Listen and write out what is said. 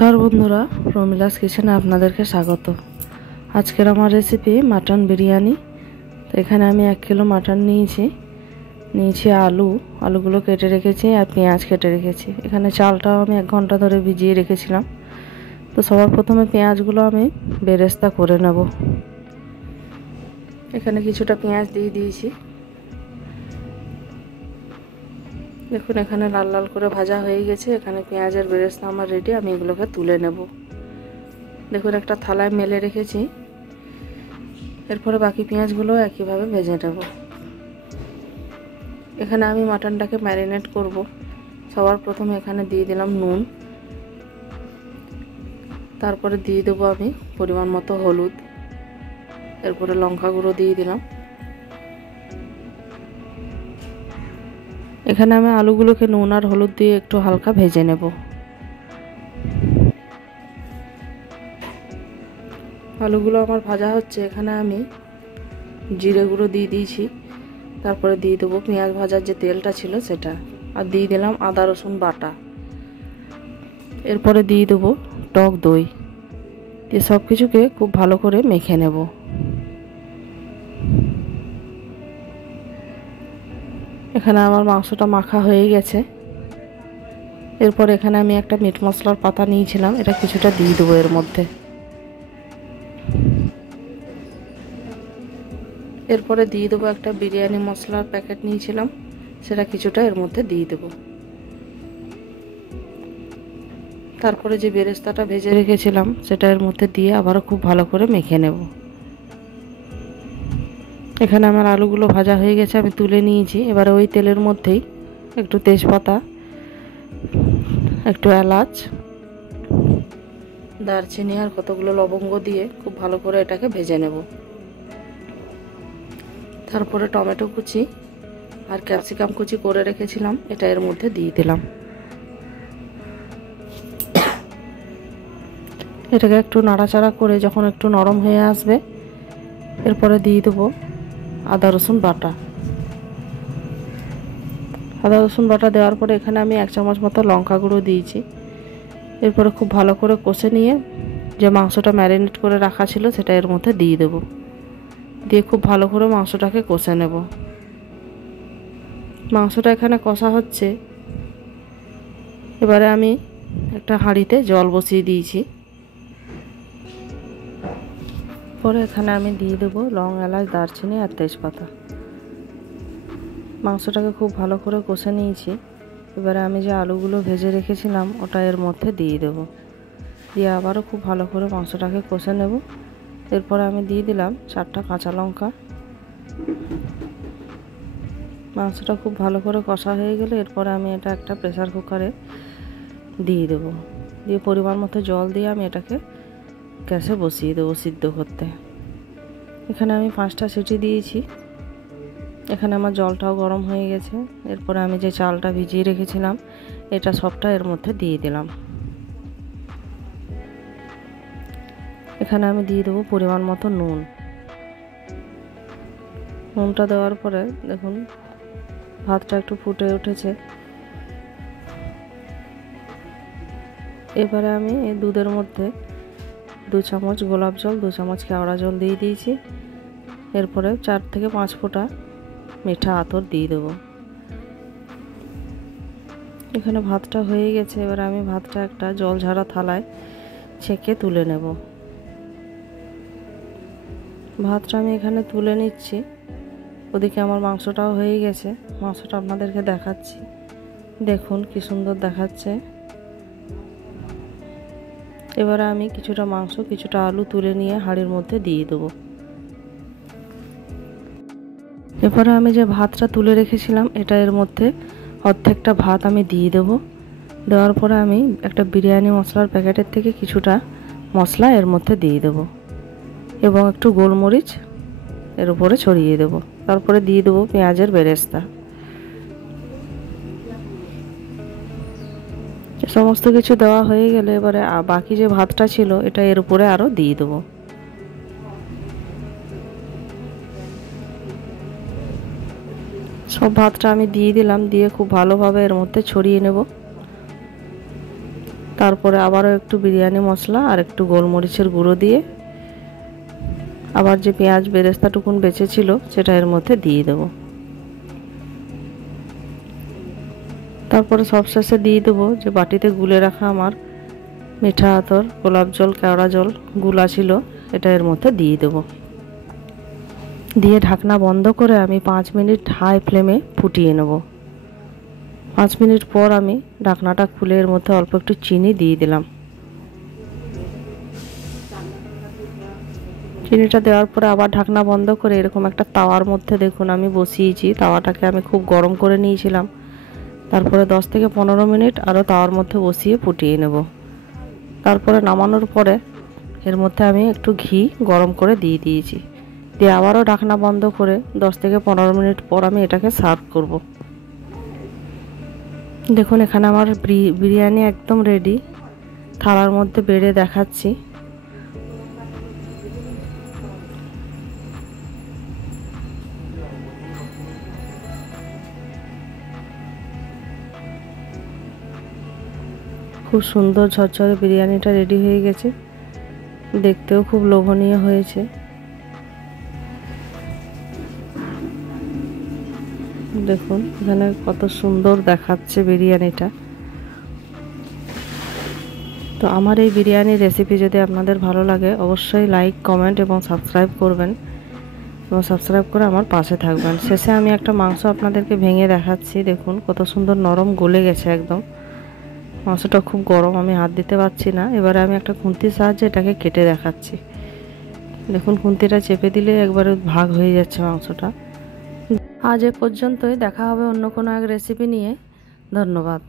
নমস্কার বন্ধুরা, রমিলাস কিচেনে আপনাদেরকে স্বাগত। আজকের আমার রেসিপি মাটন বিরিয়ানি। তো এখানে আমি 1 কিলো মাটন নিয়েছি আলুগুলো কেটে রেখেছি আর পেঁয়াজ কেটে রেখেছি। এখানে চালটাও আমি 1 ঘন্টা ধরে ভিজিয়ে রেখেছিলাম। তো সবার প্রথমে পেঁয়াজগুলো আমি বেরেস্তা করে নেব। এখানে কিছুটা পেঁয়াজ দিয়ে দিয়েছি। দেখুন এখানে লাল লাল করে ভাজা হয়ে গেছে। এখানে পেঁয়াজের বেরেস্তা আমার রেডি। আমি এগুলোকে তুলে নেব। দেখুন একটা থালায় মেলে রেখেছি। এরপরে বাকি পেঁয়াজগুলো একইভাবে ভেজে নেব। এখানে আমি মাটনটাকে ম্যারিনেট করব। সবার প্রথমে এখানে দিয়ে দিলাম নুন, তারপরে দিয়ে দেবো আমি পরিমাণ মতো হলুদ, এরপরে লঙ্কা গুঁড়ো দিয়ে দিলাম। এখানে আমি আলুগুলোকে নুন আর হলুদ দিয়ে একটু হালকা ভেজে নেব। আলুগুলো আমার ভাজা হচ্ছে। এখানে আমি জিরে গুঁড়ো দিয়ে দিয়েছি, তারপরে দিয়ে দেবো পেঁয়াজ ভাজার যে তেলটা ছিল সেটা, আর দিয়ে দিলাম আদা রসুন বাটা। এরপরে দিয়ে দেবো টক দই দিয়ে সব কিছুকে খুব ভালো করে মেখে নেব। এখানে আমার মাংসটা মাখা হয়ে গেছে। এরপর এখানে আমি একটা মিট মশলার পাতা নিয়েছিলাম, এটা কিছুটা দিয়ে দেবো এর মধ্যে। এরপরে দিয়ে দেবো একটা বিরিয়ানি মশলার প্যাকেট নিয়েছিলাম, সেটা কিছুটা এর মধ্যে দিয়ে দেবো। তারপরে যে বেরেস্তাটা ভেজে রেখেছিলাম সেটা এর মধ্যে দিয়ে আবারও খুব ভালো করে মেখে নেব। এখানে আমার আলুগুলো ভাজা হয়ে গেছে, আমি তুলে নিয়েছি। এবারে ওই তেলের মধ্যেই একটু তেজপাতা, একটু এলাচ, দারচিনি আর কতগুলো লবঙ্গ দিয়ে খুব ভালো করে এটাকে ভেজে নেব। তারপরে টমেটো কুচি আর ক্যাপসিকাম কুচি করে রেখেছিলাম, এটা এর মধ্যে দিয়ে দিলাম। এটাকে একটু নাড়াচাড়া করে যখন একটু নরম হয়ে আসবে, এরপরে দিয়ে দেবো আদা রসুন বাটা। আদা রসুন বাটা দেওয়ার পরে এখানে আমি 1 চামচ মতো লঙ্কা গুঁড়ো দিয়েছি। এরপরে খুব ভালো করে কষে নিয়ে যে মাংসটা ম্যারিনেট করে রাখা ছিল সেটা এর মধ্যে দিয়ে দেবো। দিয়ে খুব ভালো করে মাংসটাকে কষে নেব। মাংসটা এখানে কষা হচ্ছে। এবারে আমি একটা হাঁড়িতে জল বসিয়ে দিয়েছি। পরে এখানে আমি দিয়ে দেবো লং, এলাচ, দারচিনি আর তেজপাতা। মাংসটাকে খুব ভালো করে কষে নিয়েছি। এবারে আমি যে আলুগুলো ভেজে রেখেছিলাম ওটা এর মধ্যে দিয়ে দেব। দিয়ে আবারও খুব ভালো করে মাংসটাকে কষে নেব। এরপরে আমি দিয়ে দিলাম 4টা কাঁচা লঙ্কা। মাংসটা খুব ভালো করে কষা হয়ে গেলে এরপরে আমি এটা একটা প্রেসার কুকারে দিয়ে দেব। দিয়ে পরিমাণ মতো জল দিয়ে আমি এটাকে গ্যাসে বসিয়ে দেবো সিদ্ধ করতে। এখানে আমি 5টা সিটি দিয়েছি। এখানে আমার জলটাও গরম হয়ে গেছে। এরপরে আমি যে চালটা ভিজিয়ে রেখেছিলাম এটা সবটা এর মধ্যে দিয়ে দিলাম। এখানে আমি দিয়ে দেবো পরিমাণ মতো নুন। নুনটা দেওয়ার পরে দেখুন ভাতটা একটু ফুটে উঠেছে। এবারে আমি এই দুধের মধ্যে 2 চামচ গোলাপ জল, 2 চামচ কেওড়া জল দিয়ে দিয়েছি। এরপরে 4 থেকে 5 ফোঁটা মিঠা আতর দিয়ে দেবো। এখানে ভাতটা হয়ে গেছে। এবার আমি ভাতটা একটা জল ঝাড়া থালায় ছেঁকে তুলে নেব। ভাতটা আমি এখানে তুলে নিচ্ছি। ওদিকে আমার মাংসটাও হয়ে গেছে। মাংসটা আপনাদেরকে দেখাচ্ছি। দেখুন কি সুন্দর দেখাচ্ছে। এবারে আমি কিছুটা মাংস, কিছুটা আলু তুলে নিয়ে হাঁড়ির মধ্যে দিয়ে দেবো। এরপরে আমি যে ভাতটা তুলে রেখেছিলাম এটা এর মধ্যে অর্ধেকটা ভাত আমি দিয়ে দেবো। দেওয়ার পরে আমি একটা বিরিয়ানি মশলার প্যাকেটের থেকে কিছুটা মশলা এর মধ্যে দিয়ে দেবো এবং একটু গোলমরিচ এর উপরে ছড়িয়ে দেবো। তারপরে দিয়ে দেবো পেঁয়াজের বেরেস্তা। সমস্ত কিছু দেওয়া হয়ে গেলে এবারে বাকি যে ভাতটা ছিল এটা এর উপরে আরও দিয়ে দেবো। সব ভাতটা আমি দিয়ে দিলাম। দিয়ে খুব ভালোভাবে এর মধ্যে ছড়িয়ে নেব। তারপরে আবারও একটু বিরিয়ানি মশলা আর একটু গোলমরিচের গুঁড়ো দিয়ে আবার যে পেঁয়াজ বেরেস্তাটুকুন বেঁচে ছিল সেটা এর মধ্যে দিয়ে দেবো। তারপরে সবশেষে দিয়ে দেবো যে বাটিতে গুলে রাখা আমার মিঠা আতর, গোলাপ জল, কেওড়া জল গুলা ছিল, এটা এর মধ্যে দিয়ে দেবো। দিয়ে ঢাকনা বন্ধ করে আমি 5 মিনিট হাই ফ্লেমে ফুটিয়ে নেব। 5 মিনিট পর আমি ঢাকনাটা খুলে এর মধ্যে অল্প একটু চিনি দিয়ে দিলাম। চিনিটা দেওয়ার পরে আবার ঢাকনা বন্ধ করে এরকম একটা তাওয়ার মধ্যে দেখুন আমি বসিয়েছি। তাওয়াটাকে আমি খুব গরম করে নিয়েছিলাম। তারপরে 10 থেকে 15 মিনিট আরও তাওয়ার মধ্যে বসিয়ে ফুটিয়ে নেব। তারপরে নামানোর পরে এর মধ্যে আমি একটু ঘি গরম করে দিয়ে দিয়েছি। দিয়ে আবারও ঢাকনা বন্ধ করে 10 থেকে 15 মিনিট পর আমি এটাকে সার্ভ করব। দেখুন এখানে আমার বিরিয়ানি একদম রেডি। থালার মধ্যে বেড়ে দেখাচ্ছি। খুব সুন্দর ঝরঝরে বিরিয়ানিটা রেডি হয়ে গেছে। দেখতেও খুব লোভনীয় হয়েছে। দেখুন এখানে কত সুন্দর দেখাচ্ছে বিরিয়ানিটা। তো আমার এই বিরিয়ানির রেসিপি যদি আপনাদের ভালো লাগে অবশ্যই লাইক, কমেন্ট এবং সাবস্ক্রাইব করবেন এবং সাবস্ক্রাইব করে আমার পাশে থাকবেন। শেষে আমি একটা মাংস আপনাদেরকে ভেঙে দেখাচ্ছি। দেখুন কত সুন্দর নরম গলে গেছে একদম। মাংসটা খুব গরম, আমি হাত দিতে পারছি না। এবারে আমি একটা খুন্তির সাহায্যে এটাকে কেটে দেখাচ্ছি। দেখুন খুন্তিটা চেপে দিলে একবারে ভাগ হয়ে যাচ্ছে মাংসটা। আজ এ পর্যন্তই, দেখা হবে অন্য কোনো এক রেসিপি নিয়ে। ধন্যবাদ।